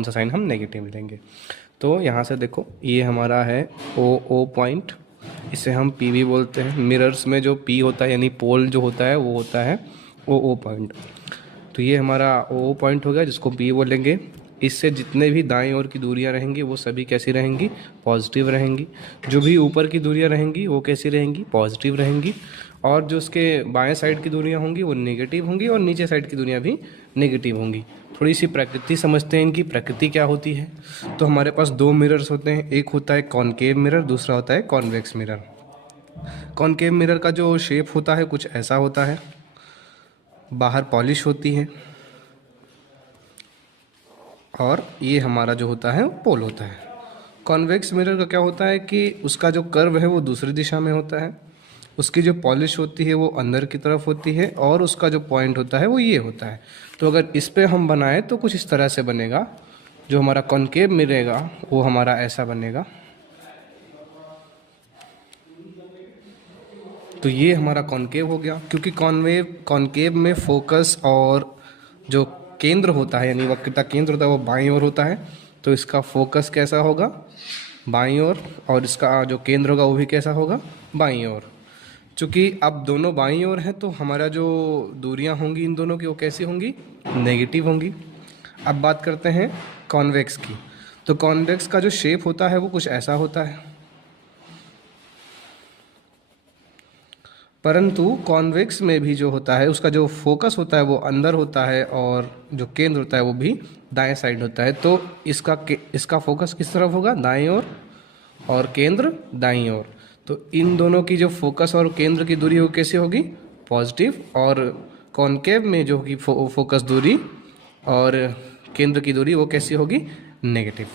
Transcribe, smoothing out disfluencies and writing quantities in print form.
कौन सा साइन हम नेगेटिव लेंगे। तो यहाँ से देखो ये हमारा है ओ पॉइंट, इसे हम पी भी बोलते हैं। मिरर्स में जो पी होता है यानी पोल जो होता है वो होता है ओ पॉइंट। तो ये हमारा ओ पॉइंट हो गया जिसको पी बोलेंगे। इससे जितने भी दाएं ओर की दूरियां रहेंगी वो सभी कैसी रहेंगी, पॉजिटिव रहेंगी। जो भी ऊपर की दूरियां रहेंगी वो कैसी रहेंगी, पॉजिटिव रहेंगी। और जो उसके बाएं साइड की दूरियां होंगी वो नेगेटिव होंगी और नीचे साइड की दूरियां भी नेगेटिव होंगी। थोड़ी सी प्रकृति समझते हैं इनकी, प्रकृति क्या होती है। तो हमारे पास दो मिरर्स होते हैं, एक होता है कॉनकेव मिरर, दूसरा होता है कॉन्वेक्स मिरर। कॉनकेव मिरर का जो शेप होता है कुछ ऐसा होता है, बाहर पॉलिश होती है और ये हमारा जो होता है पोल होता है। कॉन्वेक्स मिरर का क्या होता है कि उसका जो कर्व है वो दूसरी दिशा में होता है, उसकी जो पॉलिश होती है वो अंदर की तरफ होती है और उसका जो पॉइंट होता है वो ये होता है। तो अगर इस पे हम बनाएं तो कुछ इस तरह से बनेगा। जो हमारा कॉनकेव मिलेगा वो हमारा ऐसा बनेगा। तो ये हमारा कॉनकेव हो गया, क्योंकि कॉनकेव में फोकस और जो केंद्र होता है यानी वक्रता केंद्र होता है वो बाईं ओर होता है। तो इसका फोकस कैसा होगा, बाईं ओर, और इसका जो केंद्र होगा वो भी कैसा होगा, बाईं ओर। चूँकि अब दोनों बाईं ओर हैं तो हमारा जो दूरियां होंगी इन दोनों की वो कैसी होंगी, नेगेटिव होंगी। अब बात करते हैं कॉन्वेक्स की। तो कॉन्वेक्स का जो शेप होता है वो कुछ ऐसा होता है, परंतु कॉन्वेक्स में भी जो होता है उसका जो फोकस होता है वो अंदर होता है और जो केंद्र होता है वो भी दाएं साइड होता है। तो इसका फोकस किस तरफ होगा, दाएं ओर, और केंद्र दाईं ओर। तो इन दोनों की जो फोकस और केंद्र की दूरी वो कैसी होगी, पॉजिटिव। और कॉनकेव में जो होगी फोकस दूरी और केंद्र की दूरी वो कैसी होगी, नेगेटिव।